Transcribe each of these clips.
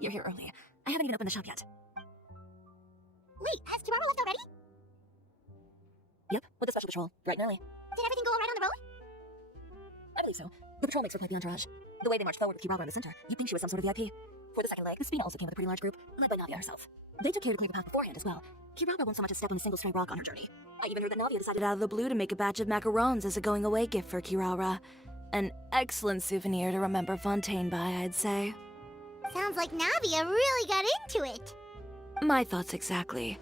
You're here early. I haven't even opened the shop yet. Wait, has Kirara left already? Yep, with the special patrol, bright and early. Did everything go alright on the road? I believe so. The patrol makes for quite the entourage. The way they marched forward with Kirara in the center, you'd think she was some sort of VIP. For the second leg, the Spina also came with a pretty large group, led by Navia herself. They took care to clear the path beforehand as well. Kirara won't so much as step on a single stray rock on her journey. I even heard that Navia decided Out of the blue to make a batch of macarons as a going-away gift for Kirara. An excellent souvenir to remember Fontaine by, I'd say. Sounds like Navia really got into it. My thoughts exactly.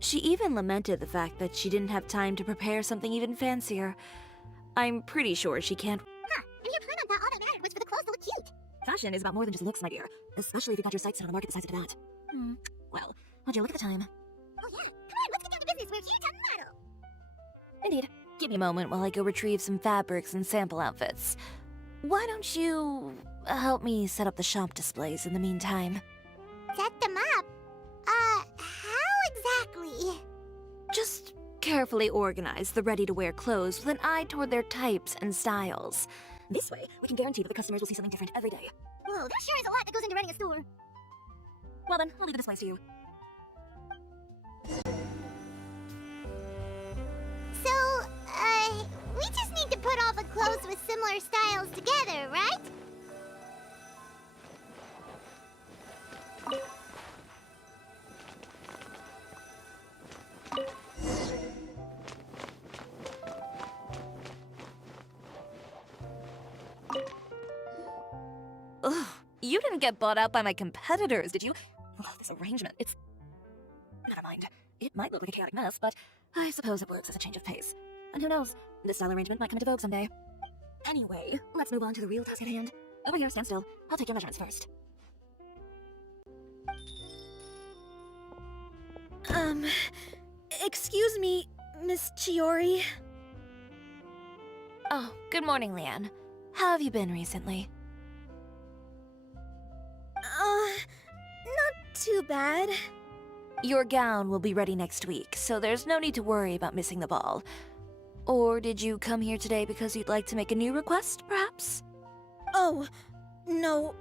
She even lamented the fact that she didn't have time to prepare something even fancier. I'm pretty sure she can't. Huh, and your plan on that all that mattered was for the clothes to look cute. fashion is about more than just looks, my dear. Especially if you've got your sights set on the market the size of that. Well, would you look at the time? Oh yeah, come on, let's get down to business. We're here tomorrow. Indeed. Give me a moment while I go retrieve some fabrics and sample outfits. Why don't you help me set up the shop displays in the meantime? Set them up? How exactly? Just carefully organize the ready-to-wear clothes with an eye toward their types and styles. This way, we can guarantee that the customers will see something different every day. Whoa, there sure is a lot that goes into running a store. Well then, I'll leave the displays to you. So, we just need to put all the clothes with similar styles together, right? Ugh, you didn't get bought out by my competitors, did you? Oh, this arrangement, it's... Never mind. It might look like a chaotic mess, but I suppose it works as a change of pace. And who knows, this style arrangement might come into vogue someday. Anyway, let's move on to the real task at hand. Over here, stand still. I'll take your measurements first. Excuse me, Miss Chiori. Oh, good morning, Leanne. How have you been recently? Not too bad. Your gown will be ready next week, so there's no need to worry about missing the ball. Or did you come here today because you'd like to make a new request, perhaps? Oh, no.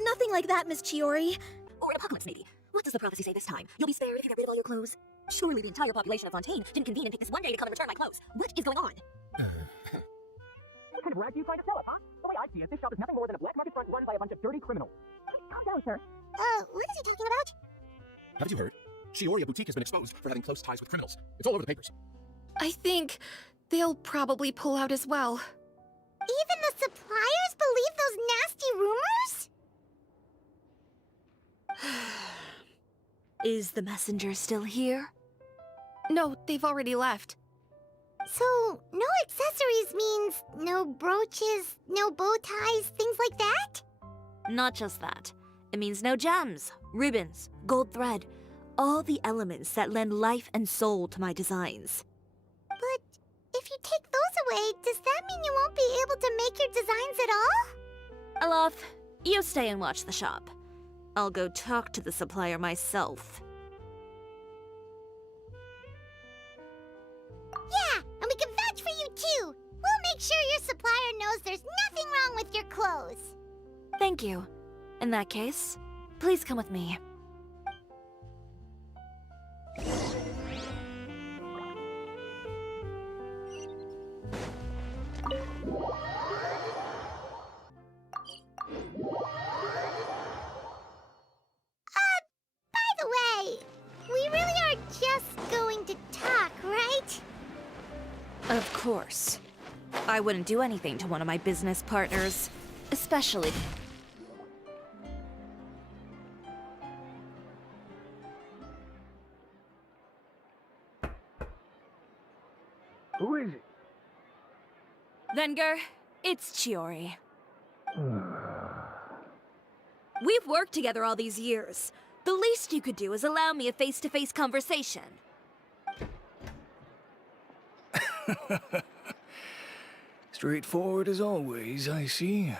Nothing like that, Miss Chiori. Or an apocalypse, maybe. What does the prophecy say this time? You'll be spared if you get rid of all your clothes? Surely the entire population of Fontaine didn't convene and pick this one day to come and return my clothes. What is going on? What kind of rag are you trying to sell us, huh? The way I see it, this shop is nothing more than a black market front run by a bunch of dirty criminals. Calm down, sir. What is he talking about? Haven't you heard? Cisoria Boutique has been exposed for having close ties with criminals. It's all over the papers. I think they'll probably pull out as well. Even the suppliers believe those nasty rumors? Is the messenger still here? No, they've already left. So, no accessories means no brooches, no bow ties, things like that? Not just that. It means no gems, ribbons, gold thread, all the elements that lend life and soul to my designs. But if you take those away, does that mean you won't be able to make your designs at all? Aloth, you stay and watch the shop. I'll go talk to the supplier myself. Yeah, and we can vouch for you too. We'll make sure your supplier knows there's nothing wrong with your clothes. Thank you. In that case, please come with me. By the way, we really are just going to talk, right? Of course. I wouldn't do anything to one of my business partners, especially... Who is it? Venger, it's Chiori. We've worked together all these years. The least you could do is allow me a face-to-face conversation. Straightforward as always, I see.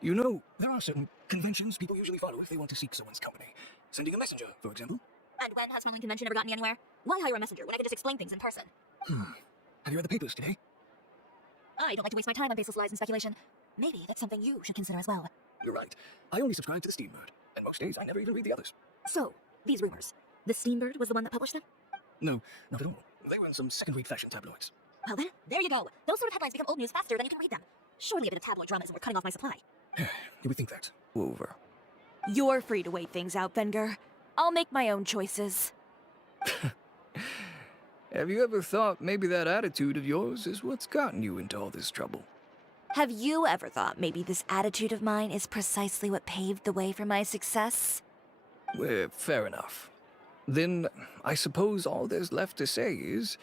You know, there are certain conventions people usually follow if they want to seek someone's company. Sending a messenger, for example. And when has following convention ever gotten me anywhere? Why hire a messenger when I can just explain things in person? Have you read the papers today? I don't like to waste my time on baseless lies and speculation. Maybe that's something you should consider as well. You're right. I only subscribe to the Steam Mode. And most days, I never even read the others. So, these rumors. The Steambird was the one that published them? No, not at all. They were in some second-rate fashion tabloids. Well then, there you go. Those sort of headlines become old news faster than you can read them. Surely a bit of tabloid drama isn't worth cutting off my supply. You would think that. Over. You're free to wait things out, Venger. I'll make my own choices. Have you ever thought maybe that attitude of yours is what's gotten you into all this trouble? Have you ever thought maybe this attitude of mine is precisely what paved the way for my success? Well, fair enough. Then I suppose all there's left to say is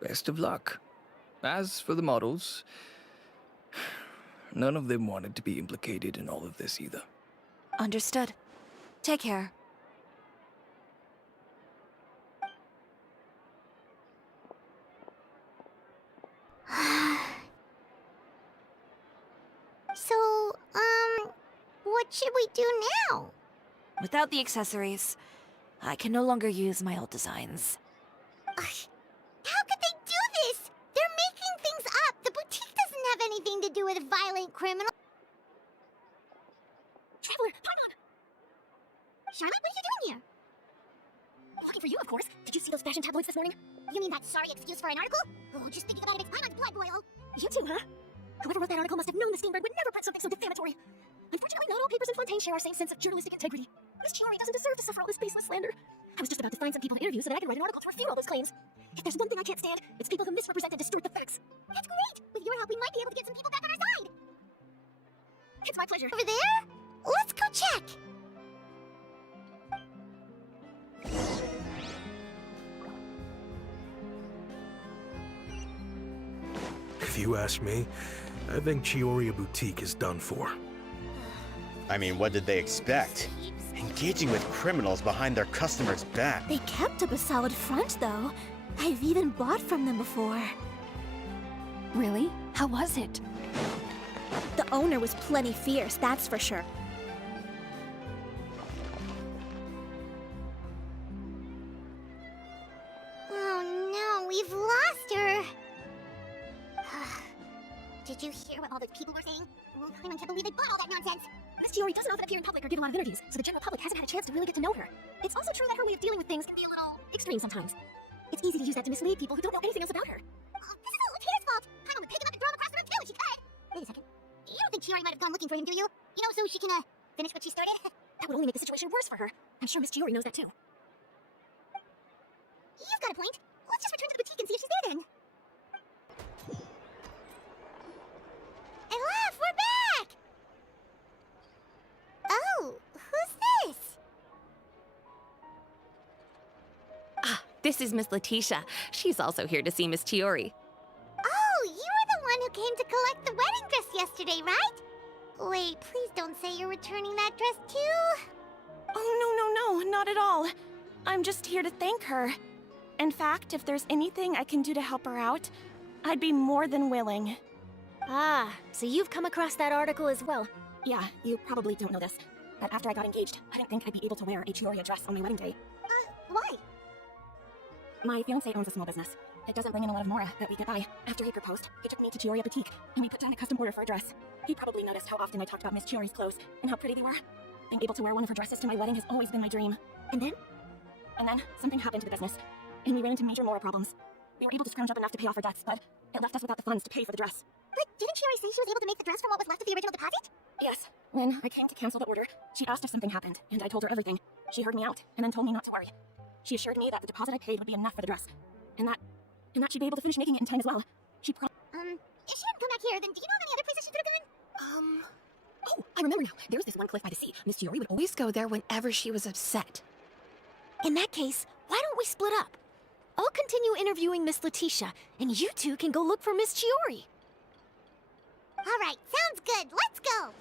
best of luck. As for the models, none of them wanted to be implicated in all of this either. Understood. Take care. So, what should we do now? Without the accessories, I can no longer use my old designs. How could they do this? They're making things up. The boutique doesn't have anything to do with violent criminals. Traveler, Paimon! Charlotte, what are you doing here? Looking for you, of course. Did you see those fashion tabloids this morning? You mean that sorry excuse for an article? Oh, just thinking about it makes Paimon's blood boil. You too, huh? Whoever wrote that article must have known the Steambird would never print something so defamatory. Unfortunately, not all papers in Fontaine share our same sense of journalistic integrity. Miss Chiori doesn't deserve to suffer all this baseless slander. I was just about to find some people to interview so that I can write an article to refute all those claims. If there's one thing I can't stand, it's people who misrepresent and distort the facts. That's great. With your help, we might be able to get some people back on our side. It's my pleasure. Over there? Let's go check. If you ask me, I think Cisoria Boutique is done for. I mean, what did they expect? Engaging with criminals behind their customers' back. They kept up a solid front, though. I've even bought from them before. Really? How was it? The owner was plenty fierce, that's for sure. Oh no, we've lost her. Did you hear what all those people were saying? Paimon can't believe they bought all that nonsense. Miss Chiori doesn't often appear in public or give a lot of interviews, so the general public hasn't had a chance to really get to know her. It's also true that her way of dealing with things can be a little extreme sometimes. It's easy to use that to mislead people who don't know anything else about her. Oh, this is all Latia's fault. Paimon would pick him up and throw him across the room too if she could. Wait a second. You don't think Chiori might have gone looking for him, do you? You know, so she can, finish what she started? That would only make the situation worse for her. I'm sure Miss Chiori knows that too. You've got a point. Let's just return to the boutique and see if she's there then. I laugh, we're back! Oh, who's this? This is Miss Letitia. She's also here to see Miss Chiori. Oh, you were the one who came to collect the wedding dress yesterday, right? Wait, please don't say you're returning that dress too. Oh, no, not at all. I'm just here to thank her. In fact, if there's anything I can do to help her out, I'd be more than willing. Ah, so you've come across that article as well. Yeah, you probably don't know this, but after I got engaged, I didn't think I'd be able to wear a Cisoria dress on my wedding day. Why? My fiancé owns a small business. It doesn't bring in a lot of mora that we get by. After he proposed, he took me to Cisoria Boutique, and we put down a custom order for a dress. He probably noticed how often I talked about Miss Chiori's clothes, and how pretty they were. Being able to wear one of her dresses to my wedding has always been my dream. And then something happened to the business, and we ran into major mora problems. We were able to scrounge up enough to pay off her debts, but it left us without the funds to pay for the dress. But didn't Chiori say she was able to make the dress from what was left of the original deposit? Yes. When I came to cancel the order, she asked if something happened, and I told her everything. She heard me out, and then told me not to worry. She assured me that the deposit I paid would be enough for the dress, and that she'd be able to finish making it in time as well. She If she hadn't come back here, then do you know of any other places she could have gone? Oh, I remember now. There's this one cliff by the sea. Miss Chiori would always go there whenever she was upset. In that case, why don't we split up? I'll continue interviewing Miss Letitia, and you two can go look for Miss Chiori. All right, sounds good. Let's go.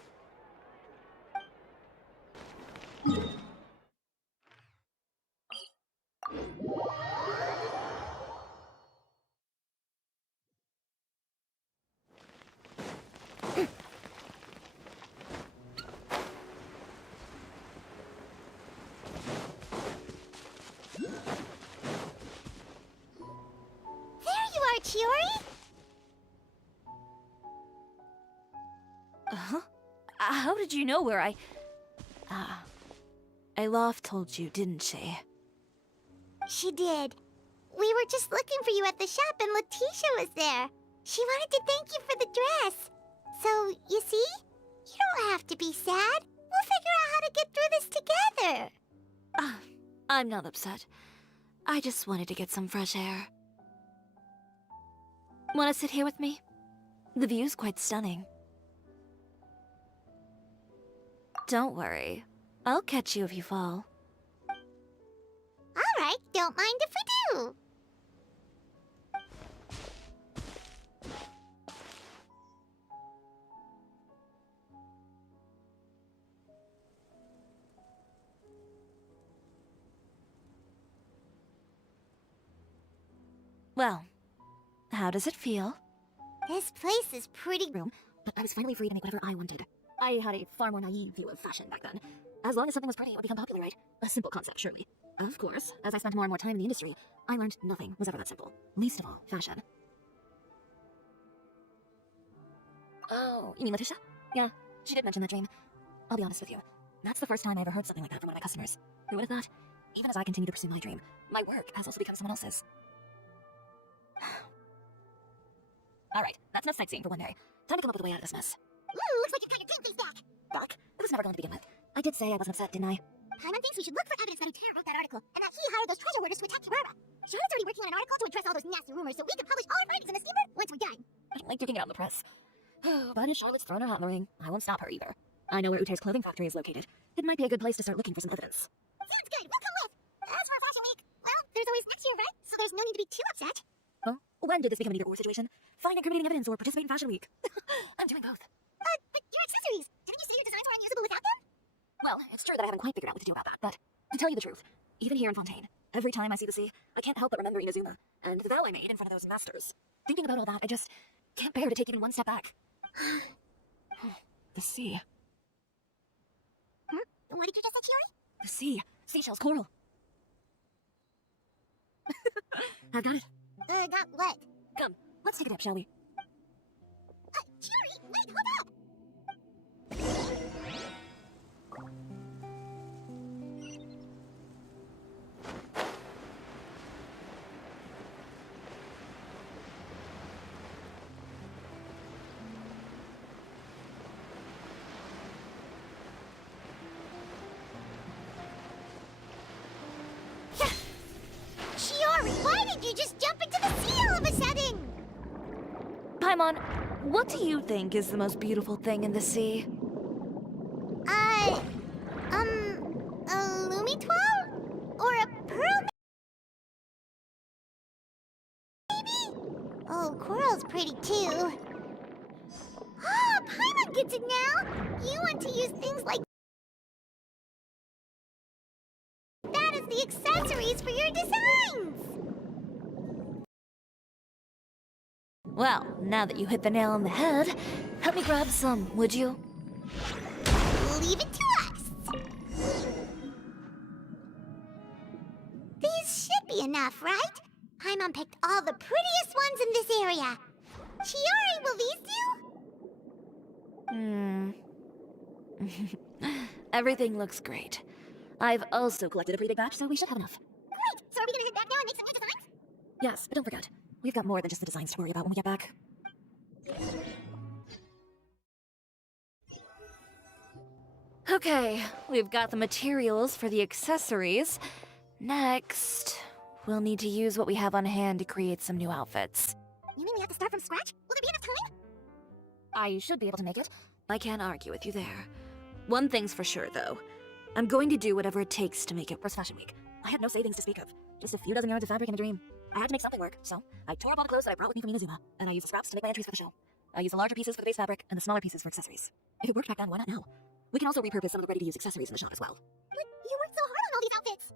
Chiori? Uh-huh. How did you know where Ah. Aloft told you, didn't she? She did. We were just looking for you at the shop and Letitia was there. She wanted to thank you for the dress. So, you see? You don't have to be sad. We'll figure out how to get through this together. I'm not upset. I just wanted to get some fresh air. Want to sit here with me? The view's quite stunning. Don't worry. I'll catch you if you fall. Alright, don't mind if we do. Well, how does it feel? This place is pretty... Room, but I was finally free to make whatever I wanted. I had a far more naive view of fashion back then. As long as something was pretty, it would become popular, right? A simple concept, surely. Of course, as I spent more and more time in the industry, I learned nothing was ever that simple. Least of all, fashion. Oh, you mean Letitia? Yeah, she did mention that dream. I'll be honest with you. That's the first time I ever heard something like that from one of my customers. Who would have thought? Even as I continue to pursue my dream, my work has also become someone else's. Alright, that's enough sightseeing for one day. Time to come up with a way out of this mess. Looks like you've got your dream face back. Back? It was never going to begin with. I did say I wasn't upset, didn't I? Paimon thinks we should look for evidence that Otera wrote that article, and that he hired those treasure hoarders to attack Kimura. Charlotte's already working on an article to address all those nasty rumors so we can publish all our findings in the steamer once we're done. I don't like digging it out in the press. But if Charlotte's thrown her hat in the ring, I won't stop her either. I know where Ute's clothing factory is located. It might be a good place to start looking for some evidence. Sounds good, we'll come with. As for Fashion Week, well, there's always next year, right? So there's no need to be too upset. Oh, when did this become an either-or situation? Find incriminating evidence or participate in Fashion Week. I'm doing both. But your accessories, didn't you say your designs were unusable without them? Well, it's true that I haven't quite figured out what to do about that, but to tell you the truth, even here in Fontaine, every time I see the sea, I can't help but remember Inazuma, and the vow I made in front of those masters. Thinking about all that, I just can't bear to take even one step back. The sea. What did you just say, Chiori? The sea. Seashells, coral. I've got it. Got what? Come, let's take a dip, shall we? Chiori, wait, hold up! Chiori, why did you just jump into the sea all of a sudden? Paimon, what do you think is the most beautiful thing in the sea? A Lumitoile? Or a pearl, maybe? Oh, coral's pretty too. Ah, Paimon gets it now! You want to use things like that as the accessories for your designs! Well, now that you hit the nail on the head, help me grab some, would you? Leave it to us! These should be enough, right? Paimon picked all the prettiest ones in this area. Chiori, will these do? Everything looks great. I've also Collected a pretty big batch, so we should have enough. Great! So are we gonna head back now and make some new designs? Yes, but don't forget, we've got more than just the designs to worry about when we get back. Okay, we've got the materials for the accessories. Next, we'll need to use what we have on hand to create some new outfits. You mean we have to start from scratch? Will there be enough time? I should be able to make it. I can't argue with you there. One thing's for sure, though. I'm going to do whatever it takes to make it First Fashion Week, I had no savings to speak of. Just a few dozen yards of fabric and a dream. I had to make something work, so I tore up all the clothes that I brought with me from Inazuma, and I used the scraps to make my entries for the show. I used the larger pieces for the base fabric and the smaller pieces for accessories. If it worked back then, why not now? We can also repurpose some of the ready-to-use accessories in the shop as well. But you worked so hard on all these outfits!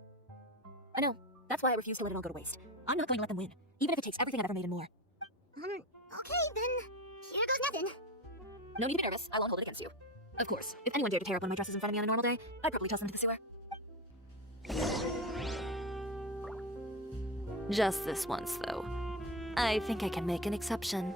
I know. That's why I refuse to let it all go to waste. I'm not going to let them win, even if it takes everything I've ever made and more. Okay, then here goes nothing. No need to be nervous. I won't hold it against you. Of course, if anyone dared to tear up one of my dresses in front of me on a normal day, I'd probably toss them to the sewer. just this once, though. I think I can make an exception.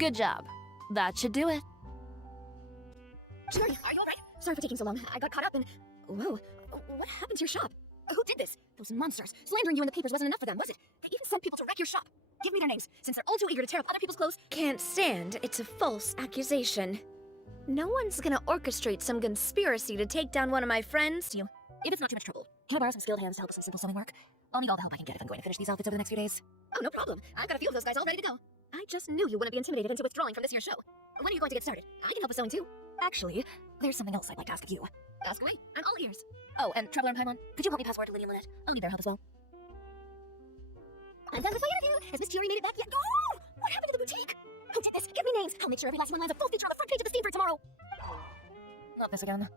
Good job. That should do it. Chiori, are you alright? Sorry for taking so long. I got caught up in... Whoa. What happened to your shop? Who did this? Those monsters. Slandering you in the papers wasn't enough for them, was it? They even sent people to wreck your shop. Give me their names, since they're all too eager to tear up other people's clothes. Can't stand. It's a false accusation. No one's gonna orchestrate some conspiracy to take down one of my friends. If it's not too much trouble, can I borrow some skilled hands to help with some simple sewing work? I'll need all the help I can get if I'm going to finish these outfits over the next few days. Oh, no problem. I've got a few of those guys all ready to go. I just knew you wouldn't be intimidated into withdrawing from this year's show. When are you going to get started? I can help with sewing too. Actually, there's something else I'd like to ask of you. Ask away. I'm all ears. Oh, and Traveler and Paimon, could you help me pass word to Lydia and Lynette? I'll need their help as well. I'm done with my interview. Has Miss Chiori made it back yet? Oh! What happened to the boutique? Who did this? Give me names. I'll make sure every last one lands a full feature on the front page of the Steam for tomorrow. Not this again.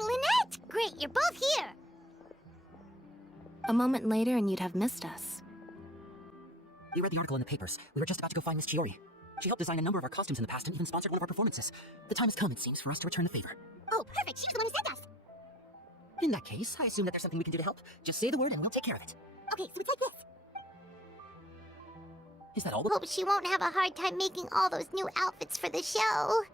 Lynette! Great, you're both here! A moment later and you'd have missed us. We read the article in the papers. We were just about to go find Miss Chiori. She helped design a number of our costumes in the past and even sponsored one of our performances. The time has come, it seems, for us to return the favor. Oh, perfect, she was the one who sent us! In that case, I assume that there's something we can do to help. Just say the word and we'll take care of it. Okay, so it's like this. Is that all? Hope she won't have a hard time making all those new outfits for the show.